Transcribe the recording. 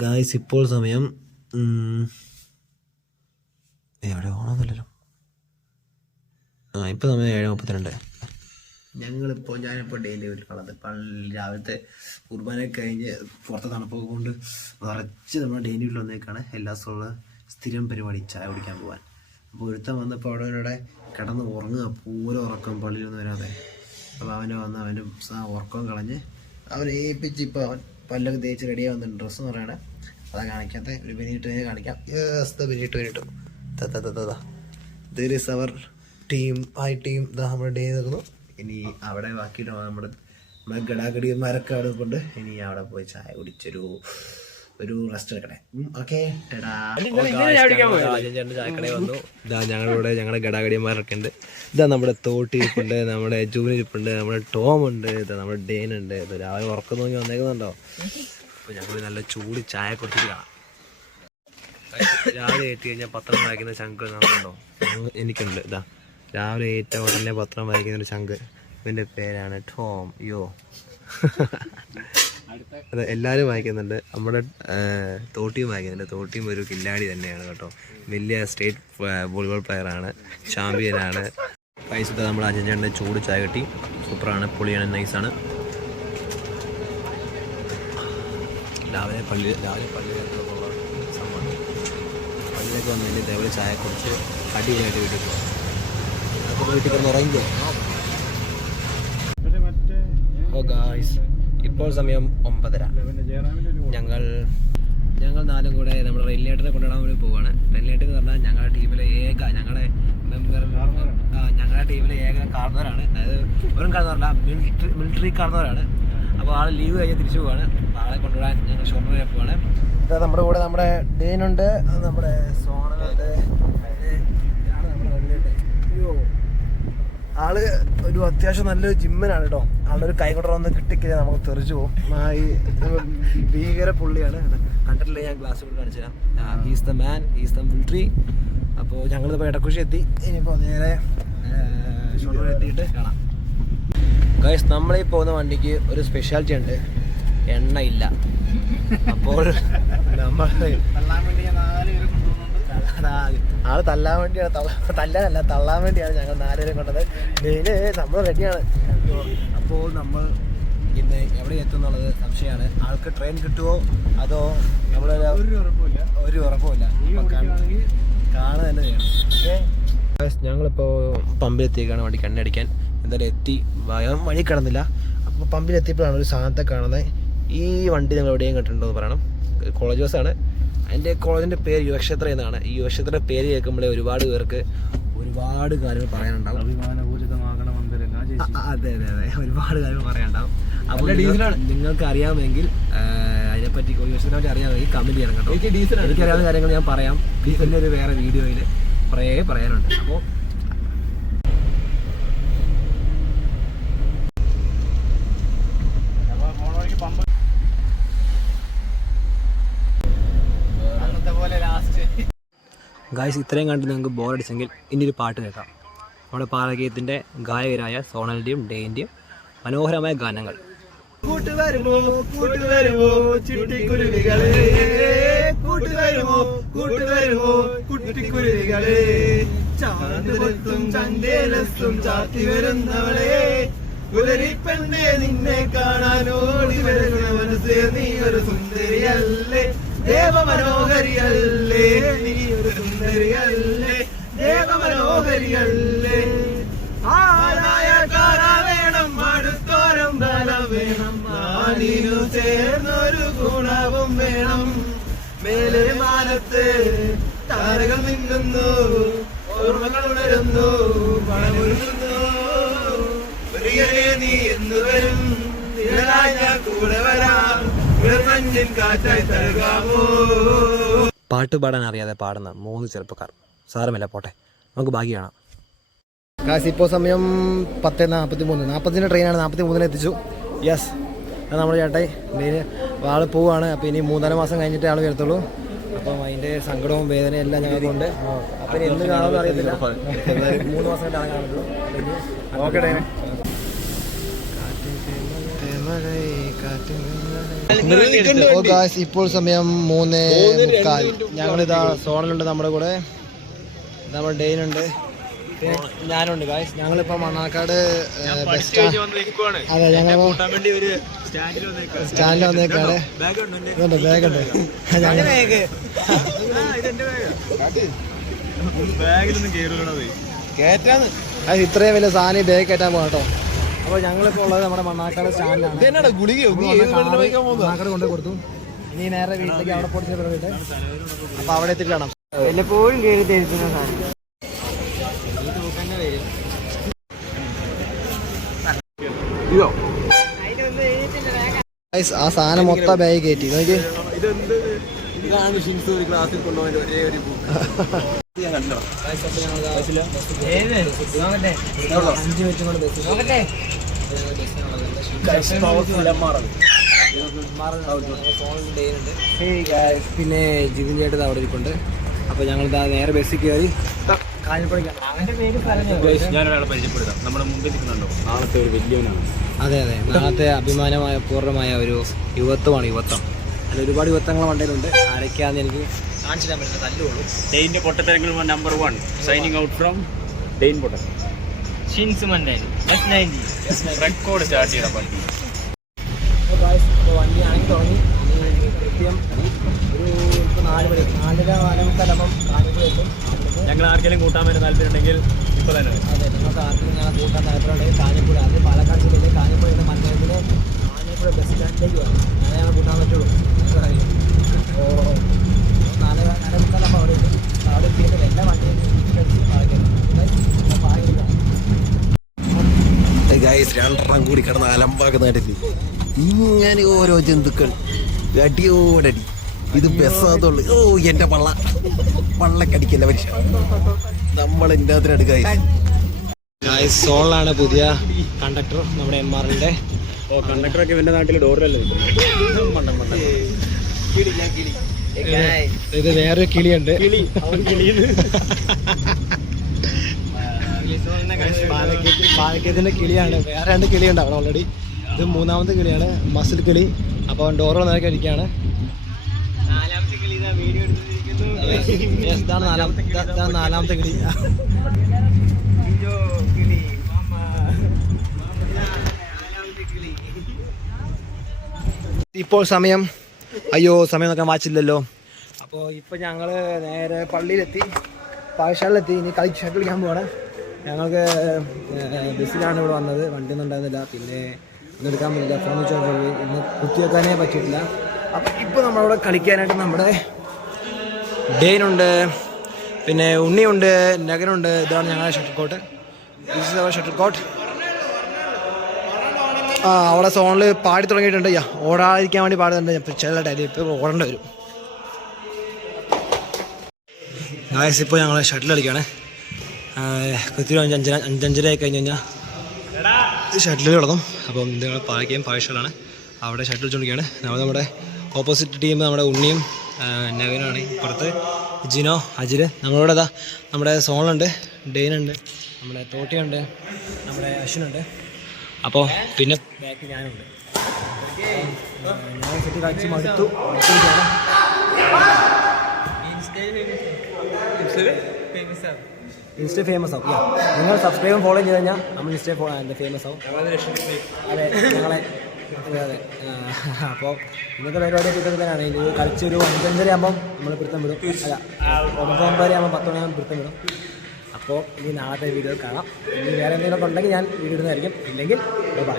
Guys ഇപ്പോൾ സമയം എവിടെ ഓണമൊന്നുമില്ലല്ലോ ആ ഇപ്പോൾ സമയം ഏഴ് മുപ്പത്തിരണ്ട്. ഞങ്ങളിപ്പോൾ ഞാനിപ്പോൾ ഡെയിലി വീട്ടിലുള്ളത് പള്ളി രാവിലത്തെ കുർബാനയൊക്കെ കഴിഞ്ഞ് പുറത്തെ തണുപ്പൊക്കെ കൊണ്ട് നിറച്ച് നമ്മൾ ഡെയിലി വീട്ടിൽ വന്നേക്കാണ്. എല്ലാ ദിവസവും സ്ഥിരം പരിപാടി ചായ കുടിക്കാൻ പോകാൻ അപ്പോൾ ഒരുത്തൻ വന്നപ്പോൾ അവിടെ ഇവിടെ കിടന്ന് ഉറങ്ങുക പൂരം ഉറക്കം പള്ളിയിലൊന്നും വരാതെ. അപ്പോൾ അവനെ വന്ന് അവന്റെ ഉറക്കം കളഞ്ഞ് അവനെ ഏൽപ്പിച്ച് ഇപ്പോൾ അവൻ പല്ലൊക്കെ തേച്ച് റെഡി ഡ്രസ്സ് എന്ന് പറയണേ. അതാ കാണിക്കാത്ത. ഒരു ബെനിറ്റ് തന്നെ കാണിക്കാം. Yes the Benit Benit there is our team I team ഇതാ നമ്മുടെ ഡേ നിൽക്കുന്നു. ഇനി അവിടെ ബാക്കിയിട്ട് നമ്മുടെ നമ്മുടെ ഗടാഗടിയന്മാരൊക്കെ അവിടെ കൊണ്ട് ഇനി അവിടെ പോയി ചായ കുടിച്ചൊരു ഒരു റെസ്റ്റ് എടുക്കണേ ഓക്കെ വന്നു. ഇതാ ഞങ്ങളിവിടെ ഞങ്ങളുടെ ഗടാഗടിയന്മാരൊക്കെ ഉണ്ട്. ഇതാ നമ്മുടെ തോട്ടി ഇരിപ്പുണ്ട് നമ്മുടെ ജൂൻ ഇരിപ്പുണ്ട് നമ്മുടെ ടോം ഉണ്ട് ഇതാ നമ്മുടെ ഡേൻ ഉണ്ട്. ഇത് രാവിലെ ഉറക്കം നോക്കി വന്നേക്കുന്നുണ്ടോ? അപ്പൊ ഞങ്ങൾ നല്ല ചൂട് ചായ കുടിച്ചിട്ട് കാണാം. രാവിലെ ഏറ്റ് കഴിഞ്ഞാൽ പത്രം വായിക്കുന്ന ശങ്ക് നമുക്കുണ്ടോ എനിക്കുണ്ട്. ഇതാ രാവിലെ ഏറ്റ ഉടനെ പത്രം വായിക്കുന്ന ഒരു ശങ്ക് ഇവന്റെ പേരാണ് ടോം. യോ. അതെ എല്ലാവരും വായിക്കുന്നുണ്ട് നമ്മുടെ തോട്ടിയും വായിക്കുന്നുണ്ട് തോട്ടിയും ഒരു കില്ലാടി തന്നെയാണ് കേട്ടോ. വലിയ സ്റ്റേറ്റ് വോളിബോൾ പ്ലെയറാണ് ചാമ്പ്യനാണ് പൈസ നമ്മൾ അഞ്ചഞ്ചേണ്ട ചൂട് ചായ കിട്ടി. സൂപ്പറാണ് പൊളിയാണ്. നൈസാണ് രാവിലെ പള്ളി രാവിലെ പള്ളി സംഭവമാണ് പള്ളിയിലേക്ക് വന്നതിന്റെ ഇതേപോലെ ചായ കുറച്ച് അടിപൊളിയായിട്ട് വീട്ടിൽ പോകും അപ്പോൾ വീട്ടിൽ കിടന്ന് ഉറങ്ങിക്കോ? ഓ ഗായ്സ് ഇപ്പോൾ സമയം ഒമ്പതര. ഞങ്ങൾ ഞങ്ങൾ നാലും കൂടെ നമ്മുടെ റെയിലേറ്ററെ കൊണ്ടുവിടാൻ വേണ്ടി പോവാണ്. റെയിലേറ്റർ എന്ന് പറഞ്ഞാൽ ഞങ്ങളുടെ ടീമിലെ ഏക ഞങ്ങളുടെ മെമ്പർ ഞങ്ങളുടെ ടീമിലെ ഏക കാർന്നവരാണ്. അതായത് ഒരു കാർന്നവരല്ല മിലിറ്ററി മിലിറ്ററി കാർന്നവരാണ്. അപ്പോൾ ആൾ ലീവ് കഴിഞ്ഞ് തിരിച്ചു പോവാണ്. ആളെ കൊണ്ടുവിടാൻ ഞങ്ങൾ ഷോർണൂർ പോവാണ്. ഇപ്പോൾ നമ്മുടെ കൂടെ നമ്മുടെ ഡീനുണ്ട് നമ്മുടെ അയ്യോ. ആൾ ഒരു അത്യാവശ്യം നല്ലൊരു ജിമ്മനാണ് കേട്ടോ ആളുടെ ഒരു കൈ കൊണ്ടൊന്ന് കിട്ടിക്കഴിഞ്ഞാൽ നമുക്ക് തെറിച്ചു പോകും ഭീകര പുള്ളിയാണ്. കണ്ടിട്ടില്ല ഞാൻ ക്ലാസ് കൂടി കാണിച്ചു തരാം. He's the man he's the military അപ്പോൾ ഞങ്ങൾ ഇപ്പോൾ ഇടക്കുശി എത്തി. ഇനിയിപ്പോൾ നേരെ എത്തിയിട്ട് കാണാം. ഗൈസ് നമ്മളീ പോകുന്ന വണ്ടിക്ക് ഒരു സ്പെഷ്യാലിറ്റി ഉണ്ട്. എണ്ണയില്ല. അപ്പോൾ നമ്മൾ ആൾ തല്ലാൻ വേണ്ടിയാണ് തല്ലാനല്ല തള്ളാൻ വേണ്ടിയാണ് ഞങ്ങൾ നാലുപേരെ കൊണ്ടത്. മെയിന് നമ്മൾ റെഡിയാണ് അപ്പോൾ നമ്മൾ ഇന്ന് എവിടെ എത്തുന്നുള്ളത് സംശയമാണ്. ആൾക്ക് ട്രെയിൻ കിട്ടുമോ അതോ നമ്മൾ ഒരു ഉറപ്പില്ല ഒരു കാണ- കാണുക തന്നെ ചെയ്യണം. ഓക്കെ? ഞങ്ങളിപ്പോൾ പമ്പിലെത്തിയേക്കാണ് വണ്ടി കണ്ണടിക്കാൻ. എന്തായാലും എത്തി. വയം വഴി കിടന്നില്ല. അപ്പോൾ പമ്പിലെത്തിയപ്പോഴാണ് ഒരു സാധനത്തെ കാണുന്നത്. ഈ വണ്ടി നിങ്ങൾ എവിടെയും കണ്ടിട്ടുണ്ടോ എന്ന് പറയണം. കോളേജ് ബസ്സാണ്. അതിന്റെ കോളേജിന്റെ പേര് യുവക്ഷേത്ര എന്നാണ്. ഈ യുവക്ഷേത്ര പേര് കേൾക്കുമ്പോഴേ ഒരുപാട് പേർക്ക് ഒരുപാട് കാര്യങ്ങൾ പറയാനുണ്ടാവും. അതെ അതെ അതെ. ഒരുപാട് കാര്യങ്ങൾ പറയാനുണ്ടാവും. അപ്പോൾ നിങ്ങൾ- നിങ്ങൾക്ക് അറിയാമെങ്കിൽ അതിനെപ്പറ്റി യുവക്ഷേത്രത്തെ പറ്റി അറിയാമെങ്കിൽ കമന്റ് ചെയ്യണം കേട്ടോ. എനിക്കറിയാവുന്ന കാര്യങ്ങൾ ഞാൻ പറയാം. ഡീസലിന്റെ ഒരു വേറെ വീഡിയോയിൽ കുറേ പറയാനുണ്ട്. അപ്പോൾ ഗായ്സ് ഇത്രയും കണ്ട് നിങ്ങൾക്ക് ബോറടിച്ചെങ്കിൽ ഇനി ഒരു പാട്ട് കേൾക്കാം. നമ്മുടെ പാലകീയത്തിന്റെ ഗായകരായ സോണലിന്റെയും ഡേന്റെയും മനോഹരമായ ഗാനങ്ങൾ. കൂട്ടുവരുമോ നിന്നെ കാണാൻ ഓടി വരുന്ന മനസ്സേ നീ ഒരു സുന്ദരിയല്ലേ. ദേവമനോഹരിയല്ലേ? നീ ഒരു സുന്ദരിയല്ലേ? ദേവമനോഹരിയല്ലേ? ആരായ കാരാ വേണം? അടുത്തോരം ബല വേണം. ചേർന്നൊരു ഗുണവും വേണം. മേലെ മാനത്ത് താരകൾ നിന്നുന്നു ഓർമ്മകൾ ഉണരുന്നു. പണമൊരുങ്ങുന്നു പ്രിയനെ നീ എന്ന് കൂടെ വരാം. കാറ്റായി പാട്ട് പാടാൻ അറിയാതെ പാടുന്ന മൂന്ന് ചെറുപ്പക്കാർ. സാരമില്ല പോട്ടെ. നമുക്ക് ബാക്കി കാണാം. കാശ് ഇപ്പോൾ സമയം പത്ത് നാൽപ്പത്തി മൂന്ന് നാൽപ്പത്തിന്റെ ട്രെയിനാണ് നാൽപ്പത്തി മൂന്നിന് എത്തിച്ചു. യെസ് അത് നമ്മുടെ ചേട്ടായി ഇനി ആൾ പോവാണ്. അപ്പോൾ ഇനി മൂന്നര മാസം കഴിഞ്ഞിട്ട് ആൾ വരത്തുള്ളൂ. അപ്പം അതിന്റെ സങ്കടവും വേദനയും എല്ലാം ഞങ്ങൾക്കുണ്ട് അപ്പം എന്ത് കാണാൻ കാണുമെന്ന് അറിയത്തില്ല. മൂന്ന് മാസം കഴിഞ്ഞാണ് കാണുള്ളൂ ഓക്കെ ഓ ഗായ്സ് ഇപ്പോൾ സമയം മൂന്ന് മുക്കാൽ. ഞങ്ങളിതാ സോണലുണ്ട് നമ്മുടെ കൂടെ. നമ്മുടെ ഡെയിൻ ഉണ്ട് പിന്നെ ഞാനുണ്ട് ഗായ്സ് ഞങ്ങളിപ്പോ സ്റ്റാൻഡ് അതെ ഞങ്ങൾ സ്റ്റാൻഡിൽ വന്നേക്കാണ് ഇതുണ്ട്? ബാഗ് ഉണ്ട്? ഇത്രയും വലിയ സാധനം ബാഗ് കയറ്റാൻ പോകാം കേട്ടോ. അപ്പോൾ ഞങ്ങളിപ്പോൾ ഉള്ളത് നമ്മുടെ മണ്ണാക്കാട് സ്റ്റാൻഡിലാണ് ഗുളികയോ? മണ്ണാക്കാട് കൊണ്ട് കൊടുത്തു. ഇനി നേരെ വീട്ടിലേക്ക് അവിടെ പൊടിച്ച് പറഞ്ഞിട്ട് അപ്പോൾ അവിടെ എത്തിയിട്ട് കാണാം. വല്ലപ്പോഴും കയറി തരുന്ന സാധനം. ഇതോ? Guys, ആ സാധനം മൊത്തം ബാഗ് കയറ്റി. നോക്കി ഇതെന്ത്? ഇതാണ് ഷിൻസ് ഒരു ക്ലാസ്സിൽ കൊണ്ടുപോകാൻ ഒരേ ഒരു പിന്നെ ജിതിൻ ചേട്ടൻ അവിടെ ഇരിപ്പുണ്ട്. അപ്പൊ ഞങ്ങൾ ഇതാ നേരെ ബസ്സിൽ കയറി ഞാനൊരാളെ പരിചയപ്പെടുത്താം. നമ്മുടെ മുമ്പിൽ നിൽക്കുന്നുണ്ടോ? നാളത്തെ ഒരു വലിയവനാണ്. അതെ അതെ. നാളത്തെ അഭിമാനമായ പൂർണമായ ഒരു യുവത്വമാണ് യുവത്വം. അതിൽ ഒരുപാട് യുവത്വങ്ങൾ വണ്ടിയിലുണ്ട്. ആരൊക്കെയാന്ന് എനിക്ക് കാണിച്ചു തരാൻ പറ്റില്ല തല്ലുള്ളൂ ഡെയിന്റെ പൊട്ടത്തരങ്ങൾ number one signing out from Dane പൊട്ടൻ ഷിൻസ് മണ്ടായി എസ് നയന്റി റെക്കോർഡ് സ്റ്റാർട്ട് ചെയ്ത വണ്ടി. ഇപ്പോൾ വണ്ടി ആണെങ്കിൽ തുടങ്ങി. ഇനി കൃത്യം ഒരു ഇപ്പോൾ നാല് മണി നാലര നാലേമുക്കാലാകുമ്പം കാഞ്ഞിപ്പുഴ എത്തും അവിടുന്ന് ഞങ്ങൾ ആർക്കെങ്കിലും കൂട്ടാൻ വരുന്ന താല്പര്യം ഉണ്ടെങ്കിൽ ഇപ്പൊ തന്നെ. അതെ നിങ്ങൾക്ക് ആർക്കെങ്കിലും ഞങ്ങൾ കൂട്ടാൻ താല്പര്യമുണ്ടെങ്കിൽ കാഞ്ഞിപ്പുഴ അത് പാലക്കാട് ജില്ലയിലെ കാഞ്ഞിപ്പുഴയുടെ മണ്ഡലത്തിലെ കാഞ്ഞിപ്പുഴ ബസ് സ്റ്റാൻഡിലേക്ക് വരാം അങ്ങനെ ഞങ്ങൾ കൂട്ടാൻ പറ്റുള്ളൂ. ഗൈസ് രണ്ടെണ്ണം കൂടി കിടന്ന് അലമ്പാക്കുന്ന കണ്ടില്ലേ ഇങ്ങനെ ഓരോ ജന്തുക്കൾ. അടിയോടടി ഇത് ബസ്സാത്തുള്ളു ഓ എന്റെ പള്ള. പള്ളക്കടിക്കല്ല മനുഷ്യ? നമ്മൾ എന്റെ അതിനടുക്കായി സോളാണ് പുതിയ കണ്ടക്ടർ നമ്മുടെ എം ആറിന്റെ ഓ കണ്ടക്ടറൊക്കെ ഇവന്റെ നാട്ടിൽ ഡോറിലല്ലേ ഇത് വേറൊരു കിളിയുണ്ട്. പാലക്കത്തിന്റെ കിളിയാണ്. വേറെ രണ്ട് കിളിയുണ്ട് അവിടെ ഓൾറെഡി ഇത് മൂന്നാമത്തെ കിളിയാണ് മസിൽ കിളി. അപ്പോൾ ഡോറ് നേരെ അടിക്കുകയാണ് നാലാമത്തെ കിളി നാലാമത്തെ കിളി ഇജോ കിളി മാമ നാലാമത്തെ കിളി ഇപ്പോൾ സമയം. അയ്യോ സമയം നോക്കാൻ അപ്പോൾ ഇപ്പോൾ ഞങ്ങൾ നേരെ പള്ളിയിലെത്തി. പാഠശാലയിലെത്തി ഇനി കളി ഷട്ടിൽ കളിക്കാൻ പോവാണ്. ഞങ്ങൾക്ക് ബസ്സിലാണ് ഇവിടെ വന്നത്. വണ്ടിയൊന്നും ഉണ്ടായിരുന്നില്ല. പിന്നെ ഒന്നും എടുക്കാൻ പറ്റില്ല ഫോൺ വെച്ചാൽ ഇന്ന് കുത്തിവെക്കാനേ പറ്റിയിട്ടില്ല. അപ്പം ഇപ്പോൾ നമ്മളവിടെ കളിക്കാനായിട്ട് നമ്മുടെ ഡെയിനുണ്ട് പിന്നെ ഉണ്ണിയുണ്ട് നഗനുണ്ട്. ഇതാണ് ഞങ്ങളുടെ shuttle court this shuttle court ആ അവിടെ സോണിൽ പാടി തുടങ്ങിയിട്ടുണ്ട്. യാ ഓടാതിരിക്കാൻ വേണ്ടി പാടുന്നുണ്ട്. ഇപ്പം ചില ഡയലി ഇപ്പോൾ ഓടേണ്ടി വരും. ഗായസ് ഇപ്പോൾ ഞങ്ങൾ ഷട്ടിൽ കളിക്കുകയാണ് കൃത്യം അഞ്ച് അഞ്ചര അഞ്ചഞ്ചര കഴിഞ്ഞ് കഴിഞ്ഞാൽ ഷട്ടിൽ തുടങ്ങും അപ്പം ഇത് ഞങ്ങൾ പാലിക്കുകയും പായഷലാണ് അവിടെ ഷട്ടിൽ വെച്ചുകൊണ്ടിരിക്കുകയാണ് നമ്മൾ നമ്മുടെ ഓപ്പോസിറ്റ് ടീം നമ്മുടെ ഉണ്ണിയും നവീനാണ് പുറത്ത് ജിനോ അജിര് നമ്മളിവിടെ അതാ നമ്മുടെ സോണുണ്ട് ഡെയിനുണ്ട് നമ്മുടെ തോട്ടിയുണ്ട് നമ്മുടെ അശ്വിനുണ്ട്. അപ്പോൾ പിന്നെ ബാക്കിൽ ഞാനുണ്ട്. ഞാൻ സെറ്റ് കളിച്ച് മടുത്തു. മടുത്തിരിക്കുകയാണ്. ഇൻസ്റ്റ ഫേമസ് ആവും. നിങ്ങൾ സബ്സ്ക്രൈബും ഫോളോ ചെയ്ത് കഴിഞ്ഞാൽ നമ്മൾ ഇൻസ്റ്റ എന്താ ഫേമസ് ആവും? അതെ ഞങ്ങളെ അതെ അതെ. അപ്പോൾ ഇന്നത്തെ പരിപാടി പിടുത്തം തന്നെയാണ്. ഇത് കളിച്ചൊരു അഞ്ചഞ്ചര ആകുമ്പം നമ്മൾ പിടുത്തം വിടും. അല്ല ഒമ്പത് ഒമ്പതര ആകുമ്പോൾ പത്ത് മണിയാകുമ്പോൾ പിടുത്തം വിടും. അപ്പോൾ ഇനി നാളത്തെ വീഡിയോ കാണാം. ഇനി വേറെ എന്തെങ്കിലുമൊക്കെ ഉണ്ടെങ്കിൽ ഞാൻ വീഡിയോ ഇടുന്നതായിരിക്കും. ഇല്ലെങ്കിൽ ബൈ